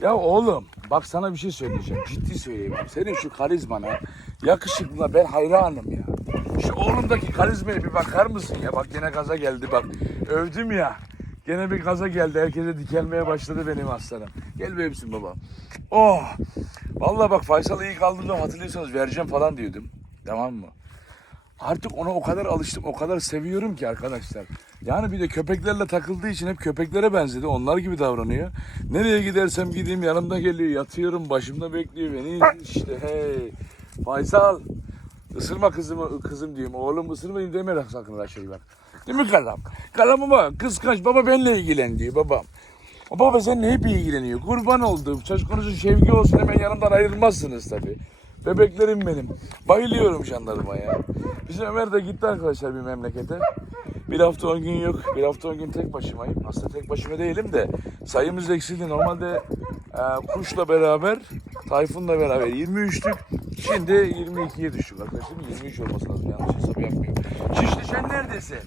Ya oğlum bak sana bir şey söyleyeceğim. Ciddi söyleyeyim. Senin şu karizmana, yakışıklığına ben hayranım ya. Şu oğlumdaki karizmaya bir bakar mısın ya? Bak gene gaza geldi bak. Övdüm ya. Gene bir gaza geldi. Herkese dikelmeye başladı benim aslanım. Gel bebeğimsin baba. Oh. Vallahi bak Faysal'ı ilk aldığımda hatırlıyorsanız vereceğim falan diyordum. Tamam mı? Artık ona o kadar alıştım, o kadar seviyorum ki arkadaşlar. Yani bir de köpeklerle takıldığı için hep köpeklere benzedi. Onlar gibi davranıyor. Nereye gidersem gideyim yanımda geliyor. Yatıyorum, başımda bekliyor beni. İşte hey. Faysal. Isırma kızımı, kızım diyeyim. Oğlum ısırmayayım deme sakın Raşel bak. Değil mi kalam? Kalamıma kıskanç baba benimle ilgilen diyor babam. Baba seninle hep ilgileniyor. Kurban olduğum söz konusu sevgi olsun hemen yanımdan ayrılmazsınız tabii. Bebeklerim benim. Bayılıyorum jandarma ya. Bizim Ömer de gitti arkadaşlar bir memlekete. Bir hafta on gün yok. Bir hafta on gün tek başımayım. Aslında tek başıma değilim de sayımız eksildi. Normalde e, kuşla beraber, Tayfun'la beraber 23'tük. Şimdi 22'ye düştük arkadaşlar. 23 olması lazım. Yanlış hesap yapmıyorum. Şişli sen neredesin?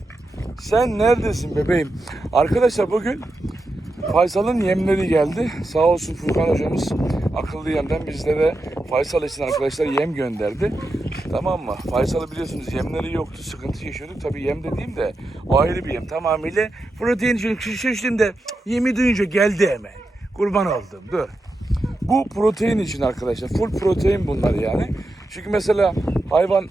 Sen neredesin bebeğim? Arkadaşlar bugün Faysal'ın yemleri geldi. Sağ olsun Furkan hocamız akıllı yemden bizlere Faysal için arkadaşlar yem gönderdi. Tamam mı? Faysal'ı biliyorsunuz yemleri yoktu. Sıkıntı yaşıyorduk. Tabii yem dediğim de o ayrı bir yem. Tamamıyla protein için de yemi duyunca geldi hemen. Kurban oldum. Dur. Bu protein için arkadaşlar. Full protein bunlar yani. Çünkü mesela hayvan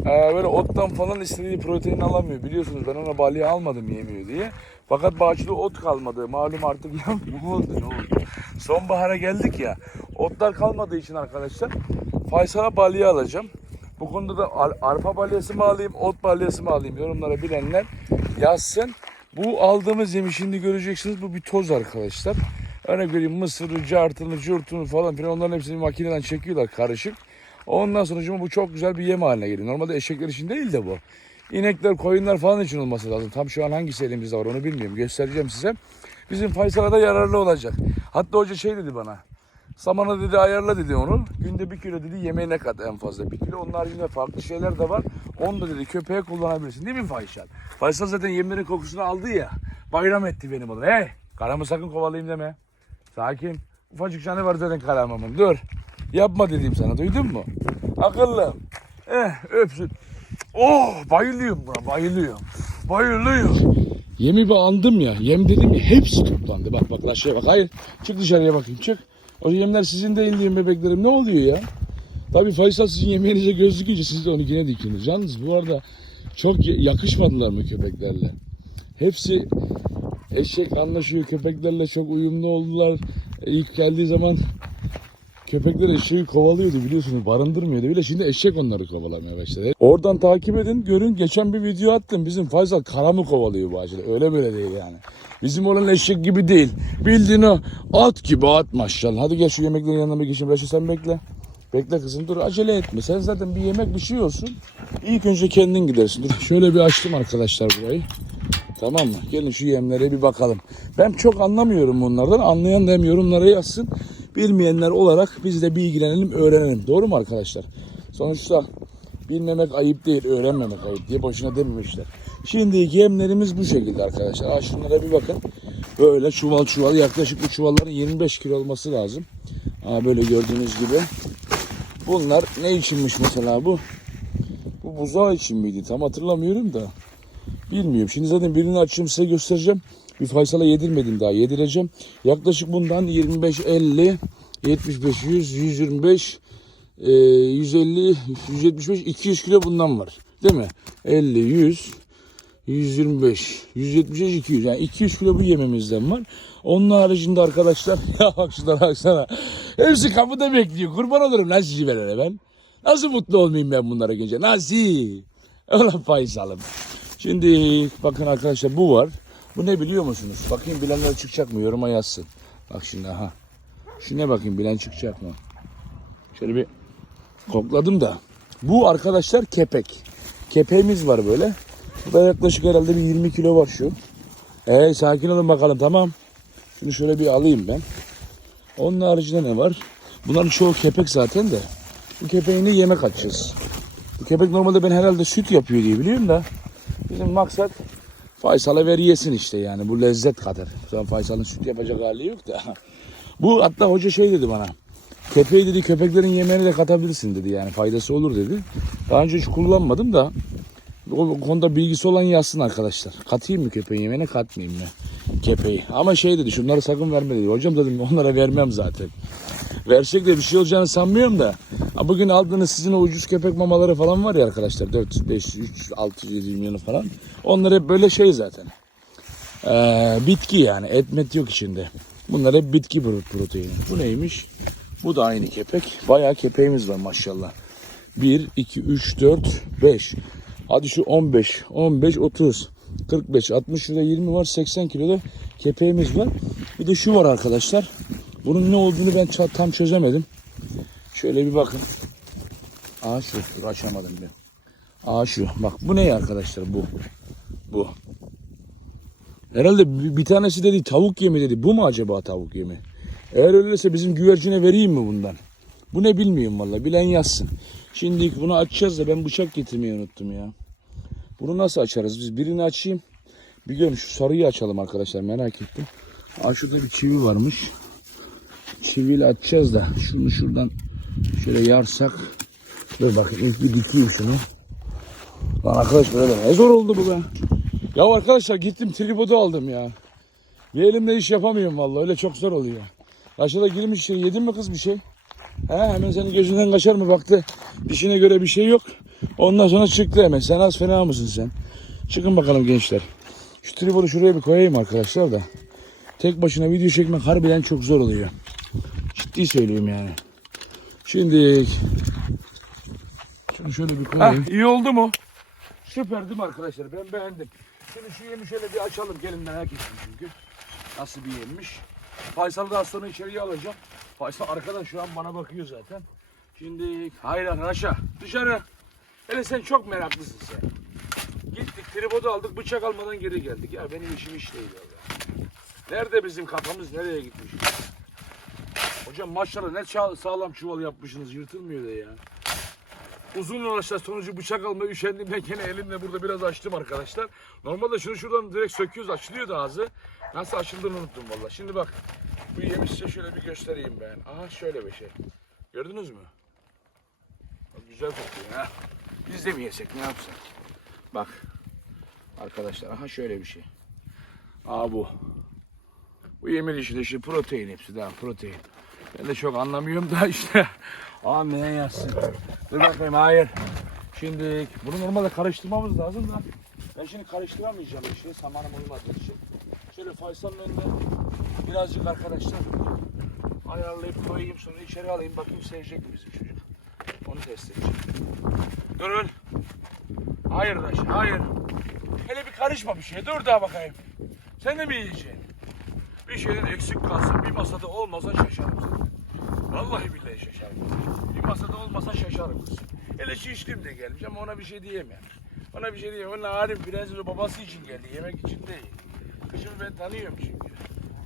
e, böyle ottan falan istediği protein alamıyor. Biliyorsunuz ben ona balya almadım yemiyor diye. Fakat bahçede ot kalmadı. Malum artık ya ne oldu ne oldu. Sonbahara geldik ya. Otlar kalmadığı için arkadaşlar Faysal'a balya alacağım. Bu konuda da ar- arpa balyası mı alayım, ot balyası mı alayım yorumlara bilenler yazsın. Bu aldığımız yemi şimdi göreceksiniz. Bu bir toz arkadaşlar. Örnek vereyim mısırı, cartını, curtunu falan filan onların hepsini makineden çekiyorlar karışık. Ondan sonra bu çok güzel bir yem haline geliyor. Normalde eşekler için değil de bu. İnekler, koyunlar falan için olması lazım. Tam şu an hangisi elimizde var onu bilmiyorum. Göstereceğim size. Bizim Faysal'a da yararlı olacak. Hatta hoca şey dedi bana. Samana dedi ayarla dedi onu. Günde bir kilo dedi yemeğine kat en fazla bir kilo. Onun haricinde farklı şeyler de var. Onu da dedi köpeğe kullanabilirsin. Değil mi Faysal? Faysal zaten yemlerin kokusunu aldı ya. Bayram etti benim oğlum. Hey karamı sakın kovalayayım deme. Sakin. Ufacık canı var zaten karamamın. Dur. Yapma dedim sana duydun mu? Akıllı. Eh öpsün. Oh bayılıyorum buna bayılıyorum. Bayılıyorum. Yemi bir aldım ya. Yem dedim ya hepsi toplandı. Bak bak aşağıya bak. Hayır. Çık dışarıya bakayım çık. O yemler sizin değil diyeyim bebeklerim. Ne oluyor ya? Tabii Faysal sizin yemeğinize göz dikince siz de onu yine dikiniz. Yalnız bu arada çok ya- yakışmadılar mı köpeklerle? Hepsi eşek anlaşıyor köpeklerle çok uyumlu oldular. İlk geldiği zaman köpekler eşeği kovalıyordu biliyorsunuz barındırmıyordu bile şimdi eşek onları kovalamaya başladı. Oradan takip edin görün geçen bir video attım bizim Faysal karamı kovalıyor bahçede öyle böyle değil yani. Bizim olan eşek gibi değil bildiğin o at gibi at maşallah. Hadi gel şu yemeklerin yanına bir geçeyim Reşit sen bekle. Bekle kızım dur acele etme. Sen zaten bir yemek bir şey olsun. İlk önce kendin gidersin. Dur şöyle bir açtım arkadaşlar burayı. Tamam mı? Gelin şu yemlere bir bakalım. Ben çok anlamıyorum bunlardan. Anlayan da hem yorumlara yazsın. Bilmeyenler olarak biz de bilgilenelim, öğrenelim. Doğru mu arkadaşlar? Sonuçta bilmemek ayıp değil, öğrenmemek ayıp diye boşuna dememişler. Şimdiki yemlerimiz bu şekilde arkadaşlar. Ha şunlara bir bakın. Böyle çuval çuval yaklaşık bu çuvalların 25 kilo olması lazım. Ha böyle gördüğünüz gibi. Bunlar ne içinmiş mesela bu? Bu buzağı için miydi? Tam hatırlamıyorum da. Bilmiyorum. Şimdi zaten birini açayım size göstereceğim. Bir Faysal'a yedirmedim daha. Yedireceğim. Yaklaşık bundan 25, 50, 75, 100, 125, e, 150, 175, 200 kilo bundan var. Değil mi? 50, 100, 125, 175, 200. Yani 200 kilo bu yememizden var. Onun haricinde arkadaşlar ya bak şunlara baksana. Hepsi kapıda bekliyor. Kurban olurum lan sizi ben. Nasıl mutlu olmayayım ben bunlara gelince? Nasıl? Ulan Faysal'ım. Şimdi bakın arkadaşlar bu var. Bu ne biliyor musunuz? Bakayım bilenler çıkacak mı? Yoruma yazsın. Bak şimdi ha. Şuna bakayım bilen çıkacak mı? Şöyle bir kokladım da. Bu arkadaşlar kepek. Kepeğimiz var böyle. Bu da yaklaşık herhalde bir 20 kilo var şu. Ee sakin olun bakalım tamam. Şunu şöyle bir alayım ben. Onun haricinde ne var? Bunların çoğu kepek zaten de. Bu kepeğini yemek açacağız. Bu köpek normalde ben herhalde süt yapıyor diye biliyorum da. Bizim maksat Faysal'a ver yesin işte yani bu lezzet kadar. Sen Faysal'ın süt yapacak hali yok da. Bu hatta hoca şey dedi bana. Kepeği dedi köpeklerin yemeğine de katabilirsin dedi yani faydası olur dedi. Daha önce hiç kullanmadım da o konuda bilgisi olan yazsın arkadaşlar. Katayım mı köpeğin yemeğine katmayayım mı kepeği. Ama şey dedi şunları sakın verme dedi. Hocam dedim onlara vermem zaten. Versek de bir şey olacağını sanmıyorum da. Ha bugün aldığınız sizin o ucuz köpek mamaları falan var ya arkadaşlar. 400, 500, 300, 600, 700 milyonu falan. Onlar hep böyle şey zaten. Ee, bitki yani. Et met yok içinde. Bunlar hep bitki pro- proteini. Bu neymiş? Bu da aynı kepek. Bayağı kepeğimiz var maşallah. 1, 2, 3, 4, 5. Hadi şu 15, 15, 30, 45, 60 lira 20 var. 80 kiloda kepeğimiz var. Bir de şu var arkadaşlar. Bunun ne olduğunu ben tam çözemedim. Şöyle bir bakın. Aa şu, dur açamadım bir. Aa şu. Bak bu ne arkadaşlar bu? Bu. Herhalde bir, tanesi dedi tavuk yemi dedi. Bu mu acaba tavuk yemi? Eğer öyleyse bizim güvercine vereyim mi bundan? Bu ne bilmiyorum valla. Bilen yazsın. Şimdi bunu açacağız da ben bıçak getirmeyi unuttum ya. Bunu nasıl açarız? Biz birini açayım. Bir görün şu sarıyı açalım arkadaşlar merak ettim. Aa şurada bir çivi varmış. Çiviyle açacağız da şunu şuradan şöyle yarsak. Dur bakın ilk bir dikeyim şunu. Lan arkadaş böyle ne zor oldu bu be. Ya arkadaşlar gittim tripodu aldım ya. Bir elimle iş yapamıyorum vallahi öyle çok zor oluyor. Aşağıda girmiş şey yedin mi kız bir şey? He hemen senin gözünden kaçar mı baktı. Dişine göre bir şey yok. Ondan sonra çıktı hemen. Sen az fena mısın sen? Çıkın bakalım gençler. Şu tripodu şuraya bir koyayım arkadaşlar da. Tek başına video çekmek harbiden çok zor oluyor. Ciddi söylüyorum yani. Şimdi şunu şöyle bir koyayım. iyi oldu mu? Süper değil mi arkadaşlar? Ben beğendim. Şimdi şu yemi şöyle bir açalım. Gelin merak ettim çünkü. Nasıl bir yemmiş. Faysal'ı da az sonra içeriye alacağım. Faysal arkadan şu an bana bakıyor zaten. Şimdi hayır arkadaşa dışarı. Hele sen çok meraklısın sen. Gittik tripodu aldık bıçak almadan geri geldik. Ya benim işim iş değil ya. Nerede bizim kafamız nereye gitmiş? Hocam maşallah ne sağlam çuval yapmışsınız yırtılmıyor da ya. Uzun uğraşlar sonucu bıçak alma üşendim ben gene elimle burada biraz açtım arkadaşlar. Normalde şunu şuradan direkt söküyoruz açılıyordu ağzı. Nasıl açıldığını unuttum valla. Şimdi bak bu yemi şöyle bir göstereyim ben. Aha şöyle bir şey. Gördünüz mü? Bak, güzel kokuyor ha. Biz de mi yesek ne yapsak? Bak arkadaşlar aha şöyle bir şey. Aa bu. Bu yemin işi işte protein hepsi daha protein. Ben de çok anlamıyorum da işte. Aman ne yazsın. Dur bakayım hayır. Şimdi bunu normalde karıştırmamız lazım da ben şimdi karıştıramayacağım işte samanım olmadığı için. Şöyle Faysal'ın önüne birazcık arkadaşlar ayarlayıp koyayım sonra içeri alayım bakayım sevecek mi bizim çocuk. Onu test edeceğim. Durun. Hayır Daş, hayır. Hele bir karışma bir şeye. Dur daha bakayım. Sen de mi yiyeceksin? Bir şeyden eksik kalsın, bir masada olmasa şaşarım zaten. Vallahi billahi şaşarım. Bir masada olmasa şaşarım kız. Hele şiştim de gelmiş ama ona bir şey diyemem. Ona bir şey diyemem. Onun Arif Prenses babası için geldi, yemek için değil. Kızımı ben tanıyorum çünkü.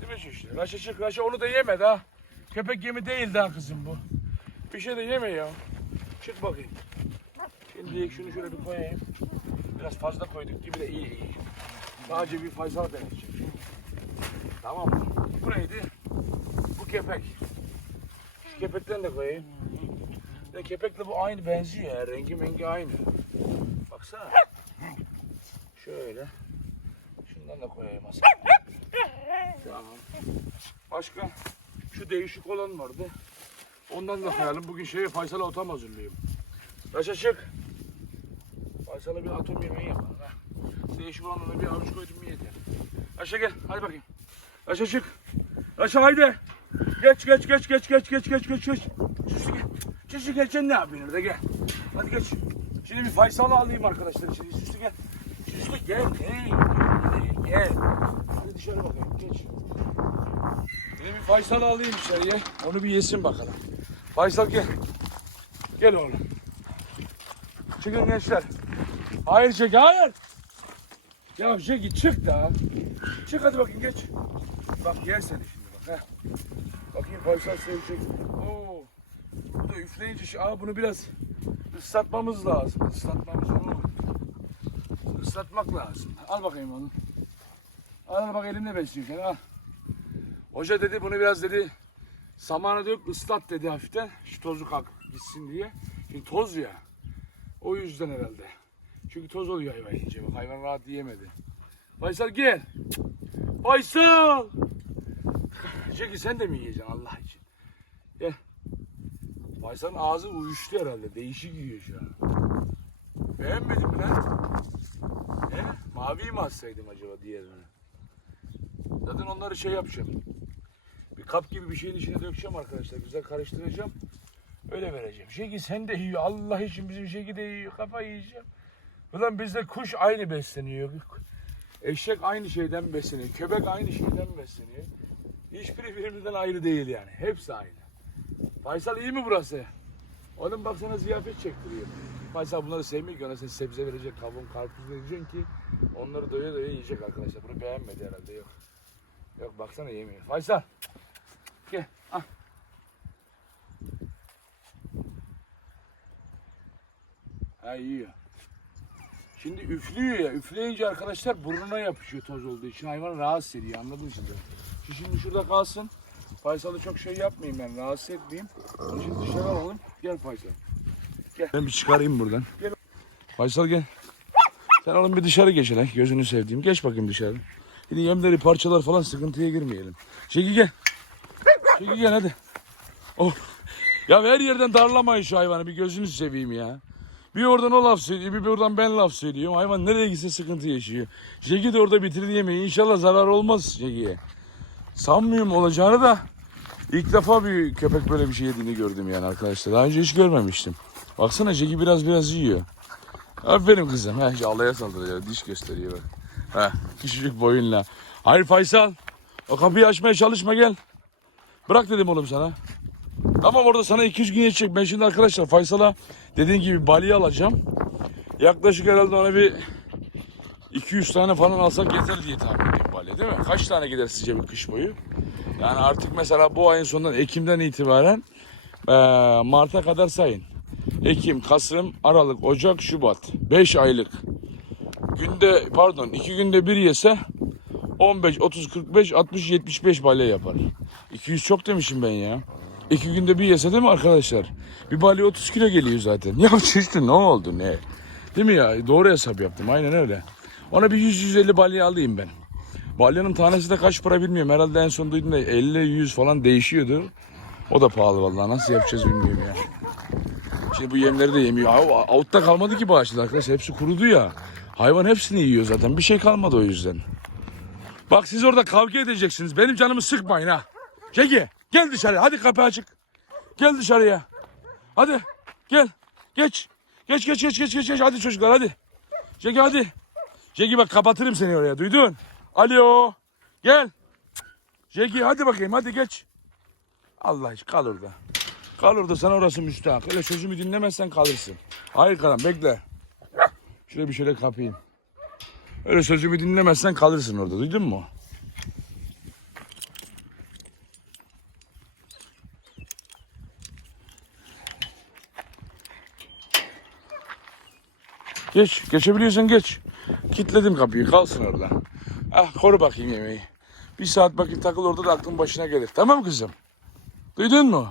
Değil mi şişti? Raşa çık, Raşa onu da yemedi ha. Köpek yemi değil daha kızım bu. Bir şey de yeme ya. Çık bakayım. Şimdi şunu şöyle bir koyayım. Biraz fazla koyduk gibi de iyi iyi. Sadece bir fazla deneyeceğim. Tamam? Bu neydi? Bu kepek. Şu kepekten de koyayım. Ya kepekle bu aynı benziyor ya. Rengi mengi aynı. Baksana. Şöyle. Şundan da koyayım aslında. Tamam. Başka? Şu değişik olan vardı. Ondan da koyalım. Bugün şeye Faysal'a otam hazırlıyorum. Raşa çık. Faysal'a bir atom yemeği yapalım. Ha. Değişik olanla bir avuç koydum mu yeter. Raşa gel. Hadi bakayım. Raşa çık. Raşa haydi. Geç geç geç geç geç geç geç geç geç. Süslü gel. Sen ne yapıyorsun orada gel. Hadi geç. Şimdi bir Faysal'ı alayım arkadaşlar. Şimdi Süslü gel. Süslü gel. Hey. Gel. Hadi dışarı bakayım. Geç. Şimdi bir Faysal'ı alayım içeriye. Onu bir yesin bakalım. Faysal gel. Gel oğlum. Çıkın gençler. Hayır çek hayır. Ya Jackie çık da. Çık hadi bakayım geç. Bak yer seni şimdi bak. Heh. Bakayım Faysal sevecek. Oo. Bu da üfleyince şey. Aa bunu biraz ıslatmamız lazım. Islatmamız onu. Islatmak lazım. Al bakayım onu. Al bak elimle besliyorsun al. Hoca dedi bunu biraz dedi Samana dök ıslat dedi hafiften. Şu tozu kalk gitsin diye. Şimdi toz ya. O yüzden herhalde. Çünkü toz oluyor hayvan yiyince. Bak hayvan rahat yiyemedi. Faysal gel. Faysal. Çünkü sen de mi yiyeceksin Allah için? Gel. Faysal'ın ağzı uyuştu herhalde. Değişik yiyor şu an. Beğenmedin mi lan? He? Maviyi mi atsaydım acaba diğerine? Zaten onları şey yapacağım. Bir kap gibi bir şeyin içine dökeceğim arkadaşlar. Güzel karıştıracağım. Öyle vereceğim. Şeki sen de yiyor. Allah için bizim Şeki de yiyor. Kafa yiyeceğim. Ulan bizde kuş aynı besleniyor. Eşek aynı şeyden besleniyor. Köpek aynı şeyden besleniyor. Hiçbiri birbirinden ayrı değil yani. Hepsi aynı. Faysal iyi mi burası? Oğlum bak sana ziyafet çektiriyor. Faysal bunları sevmiyor ki ona sen sebze verecek, kavun, karpuz vereceksin ki onları doya doya yiyecek arkadaşlar. Bunu beğenmedi herhalde yok. Yok baksana yemiyor. Faysal. Gel. Al. Ha yiyor. Şimdi üflüyor ya. Üfleyince arkadaşlar burnuna yapışıyor toz olduğu için. Hayvan rahatsız ediyor. Anladın şimdi. Şimdi şurada kalsın. Faysal'ı çok şey yapmayayım ben. Rahatsız etmeyeyim. Onu şimdi dışarı alalım. Gel Faysal. Gel. Ben bir çıkarayım buradan. Gel. Faysal gel. Sen oğlum bir dışarı geç hele. Gözünü sevdiğim. Geç bakayım dışarı. Şimdi yemleri parçalar falan sıkıntıya girmeyelim. Şeki gel. Şeki gel hadi. Oh. Ya her yerden darlamayın şu hayvanı. Bir gözünü seveyim ya. Bir oradan o laf söylüyor, bir oradan ben laf söylüyorum. Hayvan nereye gitse sıkıntı yaşıyor. Jeki de orada bitirdi yemeği. İnşallah zarar olmaz Jeki'ye. Sanmıyorum olacağını da ilk defa bir köpek böyle bir şey yediğini gördüm yani arkadaşlar. Daha önce hiç görmemiştim. Baksana Jeki biraz biraz yiyor. Aferin kızım. Ha, şu alaya saldırıyor. Diş gösteriyor bak. Ha, küçücük boyunla. Hayır Faysal. O kapıyı açmaya çalışma gel. Bırak dedim oğlum sana. Tamam orada sana 200 gün yetecek. Ben şimdi arkadaşlar Faysal'a dediğim gibi balya alacağım. Yaklaşık herhalde ona bir 200 tane falan alsak yeter diye tahmin değil mi? Kaç tane gider sizce bir kış boyu? Yani artık mesela bu ayın sonundan Ekim'den itibaren eee, Mart'a kadar sayın. Ekim, Kasım, Aralık, Ocak, Şubat. 5 aylık. Günde pardon 2 günde bir yese 15, 30, 45, 60, 75 balya yapar. 200 çok demişim ben ya. İki günde bir yese değil mi arkadaşlar? Bir balya 30 kilo geliyor zaten. Ya çişti ne oldu ne? Değil mi ya? Doğru hesap yaptım aynen öyle. Ona bir 100-150 balya alayım ben. Balyanın tanesi de kaç para bilmiyorum. Herhalde en son duydum da 50-100 falan değişiyordu. O da pahalı vallahi. Nasıl yapacağız bilmiyorum ya. Şimdi bu yemleri de yemiyor. Av- Avutta kalmadı ki bağışlı arkadaşlar. Hepsi kurudu ya. Hayvan hepsini yiyor zaten. Bir şey kalmadı o yüzden. Bak siz orada kavga edeceksiniz. Benim canımı sıkmayın ha. Çeki gel dışarı. Hadi kapı açık. Gel dışarıya. Hadi gel. Geç. Geç geç geç geç geç. Hadi çocuklar hadi. Çeki hadi. Çeki bak kapatırım seni oraya. Duydun? Alo. Gel. Çeki hadi bakayım hadi geç. Allah aşkına kal orada. Kal orada sana orası müstahak. Öyle sözümü dinlemezsen kalırsın. Hayır karam bekle. Şöyle bir şöyle kapayım. Öyle sözümü dinlemezsen kalırsın orada. Duydun mu? Geç. Geçebiliyorsan geç. Kitledim kapıyı. Kalsın orada. Ah koru bakayım yemeği. Bir saat bakayım takıl orada da aklın başına gelir. Tamam kızım? Duydun mu?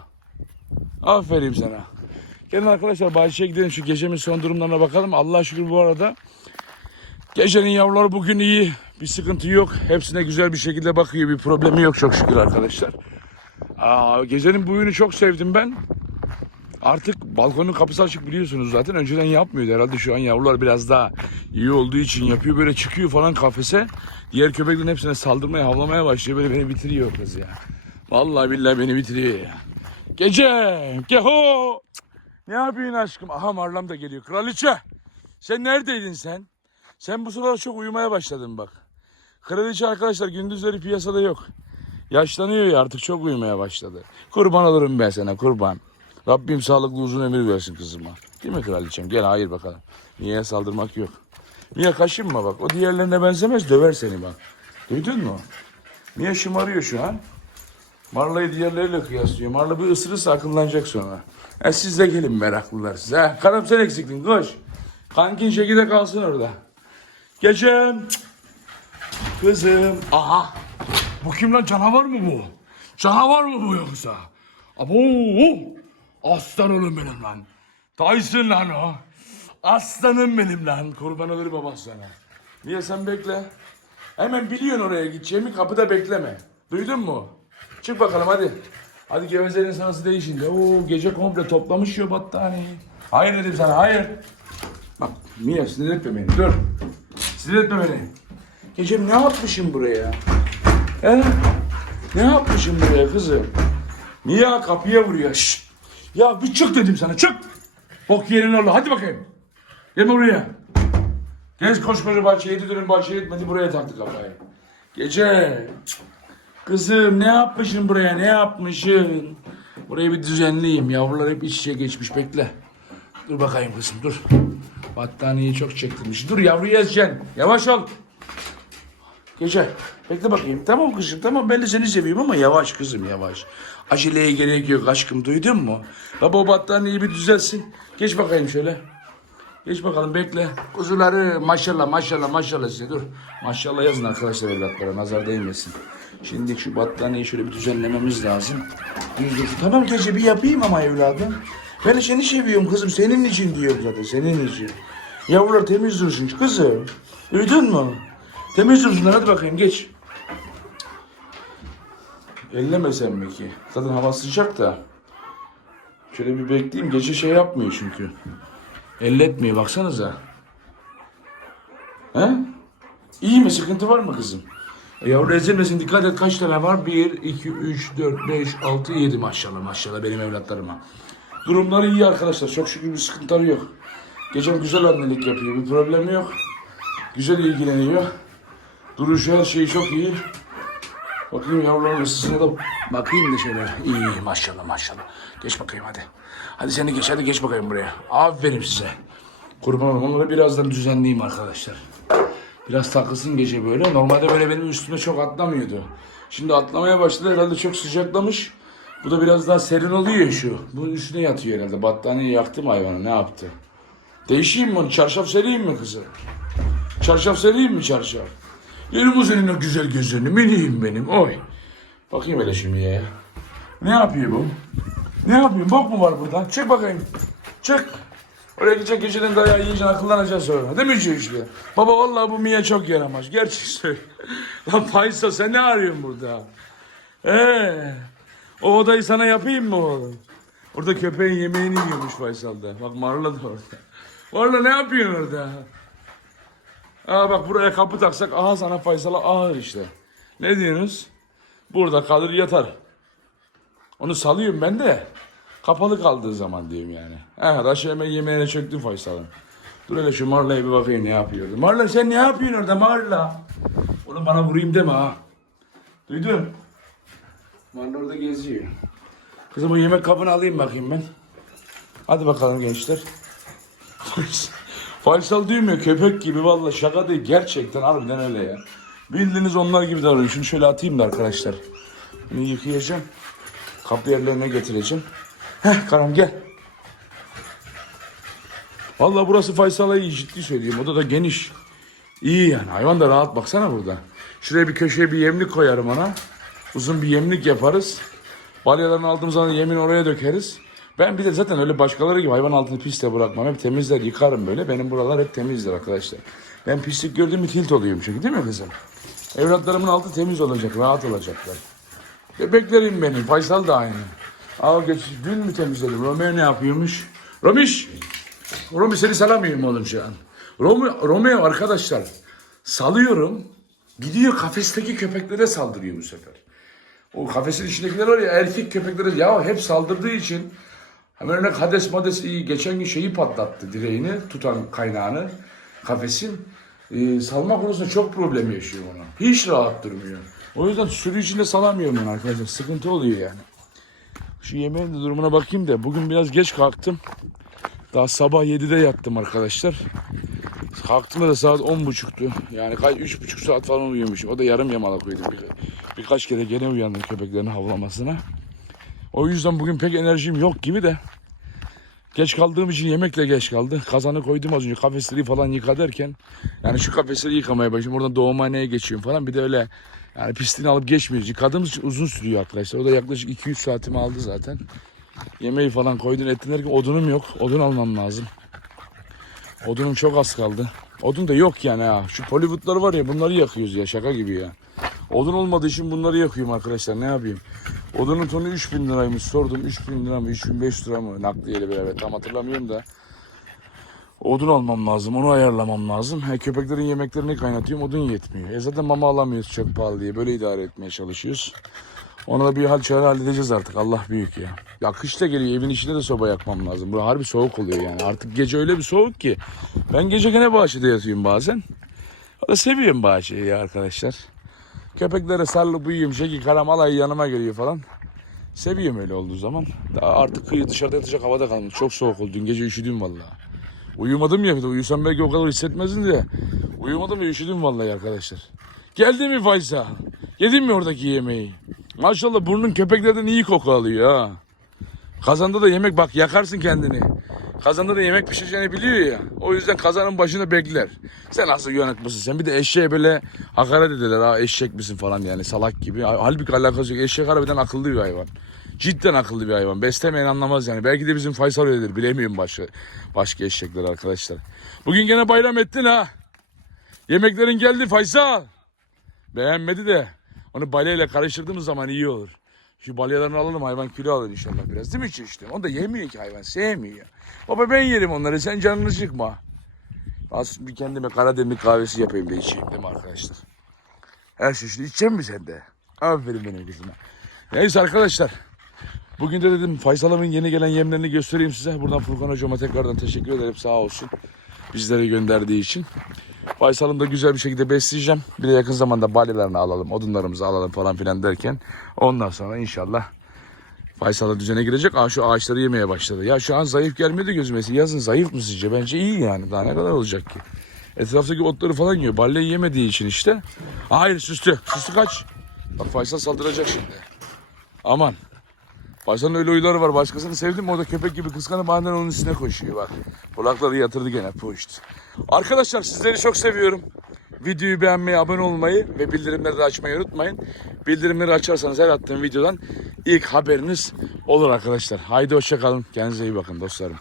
Aferin sana. Gelin arkadaşlar bahçeye gidelim şu gecemin son durumlarına bakalım. Allah'a şükür bu arada Gecenin yavruları bugün iyi. Bir sıkıntı yok. Hepsine güzel bir şekilde bakıyor. Bir problemi yok çok şükür arkadaşlar. Aa, gecenin buyunu çok sevdim ben. Artık balkonun kapısı açık biliyorsunuz zaten. Önceden yapmıyordu. Herhalde şu an yavrular biraz daha iyi olduğu için yapıyor. Böyle çıkıyor falan kafese. Diğer köpeklerin hepsine saldırmaya, havlamaya başlıyor. Böyle beni bitiriyor kız ya. Vallahi billahi beni bitiriyor ya. Gece! Geho! Ne yapıyorsun aşkım? Aha Marlam da geliyor. Kraliçe! Sen neredeydin sen? Sen bu sıralar çok uyumaya başladın bak. Kraliçe arkadaşlar gündüzleri piyasada yok. Yaşlanıyor ya artık çok uyumaya başladı. Kurban olurum ben sana kurban. Rabbim sağlıklı uzun ömür versin kızıma. Değil mi kraliçem? Gel hayır bakalım. Niye saldırmak yok. Niye kaşınma bak. O diğerlerine benzemez döver seni bak. Duydun mu? Niye şımarıyor şu an? Marla'yı diğerleriyle kıyaslıyor. Marla bir ısırırsa akıllanacak sonra. E siz de gelin meraklılar size. Ha, Karım sen eksiktin koş. Kankin şekilde kalsın orada. Gecem. Kızım. Aha. Bu kim lan canavar mı bu? Canavar mı bu yoksa? Abo! Aslan oğlum benim lan. Tyson lan o. Aslanım benim lan. Kurban olurum baba sana. Niye sen bekle? Hemen biliyorsun oraya gideceğimi kapıda bekleme. Duydun mu? Çık bakalım hadi. Hadi gevezenin sırası değişin. Oo, gece komple toplamış ya battaniyeyi. Hayır dedim sana hayır. Bak Mia sinir etme beni. Dur. Sinir etme beni. Gecem ne yapmışım buraya? He? Ne yapmışım buraya kızım? Mia kapıya vuruyor. Şşt. Ya bir çık dedim sana çık. Bok yerin orada. Hadi bakayım. Gel buraya. Gez koskoca bahçeye dönün bahçeye etmedi buraya taktı kafayı. Gece. Kızım ne yapmışsın buraya ne yapmışsın? Burayı bir düzenleyeyim. Yavrular hep iç içe geçmiş bekle. Dur bakayım kızım dur. Battaniyeyi çok çektirmiş. Dur yavruyu ezeceksin. Yavaş ol. Gece. Bekle bakayım. Tamam kızım tamam ben de seni seviyorum ama yavaş kızım yavaş. Aceleye gerek yok aşkım duydun mu? Baba o battaniyeyi bir düzelsin. Geç bakayım şöyle. Geç bakalım bekle. Kuzuları maşallah maşallah maşallah size dur. Maşallah yazın arkadaşlar evlatlara nazar değmesin. Şimdi şu battaniyeyi şöyle bir düzenlememiz lazım. Düz. Tamam gece bir yapayım ama evladım. Ben seni seviyorum kızım. Senin için diyorum zaten senin için. Yavrular temiz dursun kızım. Duydun mu? Temiz dursunlar hadi bakayım geç. Ellemesem mi ki? Zaten hava sıcak da. Şöyle bir bekleyeyim. Gece şey yapmıyor çünkü. Elletmiyor baksanıza. He? İyi mi? Sıkıntı var mı kızım? E yavru ezilmesin dikkat et kaç tane var? 1, 2, 3, 4, 5, 6, 7 maşallah maşallah benim evlatlarıma. Durumları iyi arkadaşlar. Çok şükür bir sıkıntıları yok. Gecem güzel annelik yapıyor. Bir problemi yok. Güzel ilgileniyor. Duruşu her şeyi çok iyi. Bakayım yavruların ısısına da bakayım da şöyle. İyi maşallah maşallah. Geç bakayım hadi. Hadi sen de geç hadi geç bakayım buraya. Aferin size. Kurban olayım. Onları birazdan düzenleyeyim arkadaşlar. Biraz takılsın gece böyle. Normalde böyle benim üstüme çok atlamıyordu. Şimdi atlamaya başladı herhalde çok sıcaklamış. Bu da biraz daha serin oluyor şu. Bunun üstüne yatıyor herhalde. Battaniye yaktım hayvanı ne yaptı? Değişeyim mi onu? Çarşaf sereyim mi kızım? Çarşaf sereyim mi çarşaf? Yerim o senin o güzel gözlerini. Miniyim benim. Oy. Bakayım hele şimdi ya. Ne yapıyor bu? Ne yapıyor? Bok mu var burada? Çık bakayım. Çık. Oraya gidecek geceden dayağı yiyeceksin akıllanacaksın sonra. Değil mi işte? Baba vallahi bu Mia çok yaramaz. Gerçek söyle. Lan Faysal sen ne arıyorsun burada? Ee, o odayı sana yapayım mı oğlum? Orada köpeğin yemeğini yiyormuş Faysal'da. Bak Marla da orada. Marla ne yapıyorsun orada? Aa bak buraya kapı taksak aha sana Faysal'a ağır işte. Ne diyorsunuz? Burada kalır yatar. Onu salıyorum ben de. Kapalı kaldığı zaman diyorum yani. Ha Raşi hemen yemeğine çöktü Faysal'ın. Dur hele şu Marla'ya bir bakayım ne yapıyordu. Marla sen ne yapıyorsun orada Marla? Oğlum bana vurayım deme ha. Duydun? Marla orada geziyor. Kızım o yemek kabını alayım bakayım ben. Hadi bakalım gençler. Faysal mi? Köpek gibi valla şaka değil. Gerçekten harbiden öyle ya. Bildiğiniz onlar gibi davranıyor. Şunu şöyle atayım da arkadaşlar. Bunu yıkayacağım. Kapı yerlerine getireceğim. Heh karam gel. Valla burası Faysal'a iyi ciddi söylüyorum. Oda da geniş. İyi yani. Hayvan da rahat baksana burada. Şuraya bir köşeye bir yemlik koyarım ona. Uzun bir yemlik yaparız. Balyalarını aldığımız zaman yemin oraya dökeriz. Ben bir de zaten öyle başkaları gibi hayvan altını pis de bırakmam. Hep temizler yıkarım böyle. Benim buralar hep temizdir arkadaşlar. Ben pislik gördüğüm bir tilt oluyorum çünkü değil mi kızım? Evlatlarımın altı temiz olacak, rahat olacaklar. Bebeklerim benim, Faysal da aynı. Al geç, dün mü temizledim? Romeo ne yapıyormuş? Romiş! Romeo seni salamıyorum oğlum şu an. Romeo, Romeo arkadaşlar, salıyorum. Gidiyor kafesteki köpeklere saldırıyor bu sefer. O kafesin içindekiler var ya erkek köpeklere ya hep saldırdığı için hemen örnek Hades Mades iyi geçen gün şeyi patlattı direğini tutan kaynağını kafesin. Ee, salma konusunda çok problem yaşıyor ona. Hiç rahat durmuyor. O yüzden sürü içinde salamıyorum ben arkadaşlar. Sıkıntı oluyor yani. Şu yemeğin de durumuna bakayım da bugün biraz geç kalktım. Daha sabah 7'de yattım arkadaşlar. Kalktığımda da saat 10.30'tu. Yani kaç 3.5 saat falan uyumuşum. O da yarım yamalak uyudum. Bir, birkaç kere gene uyandım köpeklerin havlamasına. O yüzden bugün pek enerjim yok gibi de. Geç kaldığım için yemekle geç kaldı. Kazanı koydum az önce kafesleri falan yıka derken. Yani şu kafesleri yıkamaya başladım. Oradan doğumhaneye geçiyorum falan. Bir de öyle yani pisliğini alıp geçmiyoruz. Yıkadığımız için uzun sürüyor arkadaşlar. O da yaklaşık 200 saatimi aldı zaten. Yemeği falan koydum ettim derken odunum yok. Odun almam lazım. Odunum çok az kaldı. Odun da yok yani ha. Şu Hollywoodlar var ya bunları yakıyoruz ya şaka gibi ya. Odun olmadığı için bunları yakıyorum arkadaşlar ne yapayım. Odunun tonu 3000 liraymış sordum 3000 lira mı 3500 lira mı nakliyeyle beraber tam hatırlamıyorum da. Odun almam lazım onu ayarlamam lazım. He, köpeklerin yemeklerini kaynatıyorum odun yetmiyor. E zaten mama alamıyoruz çok pahalı diye böyle idare etmeye çalışıyoruz. Ona da bir hal çare halledeceğiz artık Allah büyük ya. Ya kış da geliyor evin içinde de soba yakmam lazım. Bu harbi soğuk oluyor yani artık gece öyle bir soğuk ki. Ben gece gene bahçede yatıyorum bazen. O da seviyorum bahçeyi arkadaşlar. Köpeklere sarılıp uyuyorum. Şeki karam alay yanıma geliyor falan. Seviyorum öyle olduğu zaman. Daha artık dışarıda yatacak havada kalmış. Çok soğuk oldu. Dün gece üşüdüm vallahi. Uyumadım ya bir de. Uyusam belki o kadar hissetmezdin de. Uyumadım ve üşüdüm vallahi arkadaşlar. Geldi mi Faysal? Yedin mi oradaki yemeği? Maşallah burnun köpeklerden iyi koku alıyor ha. Kazanda da yemek bak yakarsın kendini. Kazanda da yemek pişireceğini biliyor ya. O yüzden kazanın başında bekler. Sen nasıl yönetmesin sen? Bir de eşeğe böyle hakaret ederler. Ha eşek misin falan yani salak gibi. Halbuki alakası yok. Eşek harbiden akıllı bir hayvan. Cidden akıllı bir hayvan. Beslemeyen anlamaz yani. Belki de bizim Faysal öyledir. Bilemiyorum başka, başka eşekler arkadaşlar. Bugün gene bayram ettin ha. Yemeklerin geldi Faysal. Beğenmedi de onu balyayla karıştırdığımız zaman iyi olur. Şu balyalarını alalım hayvan kilo alır inşallah biraz değil mi işte? Onu da yemiyor ki hayvan sevmiyor. Baba ben yerim onları sen canını sıkma. Az bir kendime Karademir kahvesi yapayım da içeyim değil mi arkadaşlar? Her şey işte içecek mi sen de? Aferin benim kızıma. Neyse arkadaşlar. Bugün de dedim Faysal'ımın yeni gelen yemlerini göstereyim size. Buradan Furkan hocama tekrardan teşekkür ederim sağ olsun. Bizlere gönderdiği için. Faysal'ım da güzel bir şekilde besleyeceğim. Bir de yakın zamanda balyalarını alalım, odunlarımızı alalım falan filan derken. Ondan sonra inşallah Faysal'a düzene girecek. Aa şu ağaçları yemeye başladı. Ya şu an zayıf gelmedi gözüme. Yazın zayıf mı sizce? Bence iyi yani. Daha ne kadar olacak ki? Etraftaki otları falan yiyor. Balyayı yemediği için işte. Hayır süstü. Süstü kaç. Bak Faysal saldıracak şimdi. Aman. Faysal'ın öyle huyları var. Başkasını sevdim mi o köpek gibi kıskanıp aniden onun üstüne koşuyor bak. Kulakları yatırdı gene. Puşt. Arkadaşlar sizleri çok seviyorum. Videoyu beğenmeyi, abone olmayı ve bildirimleri de açmayı unutmayın. Bildirimleri açarsanız her attığım videodan ilk haberiniz olur arkadaşlar. Haydi hoşçakalın. Kendinize iyi bakın dostlarım.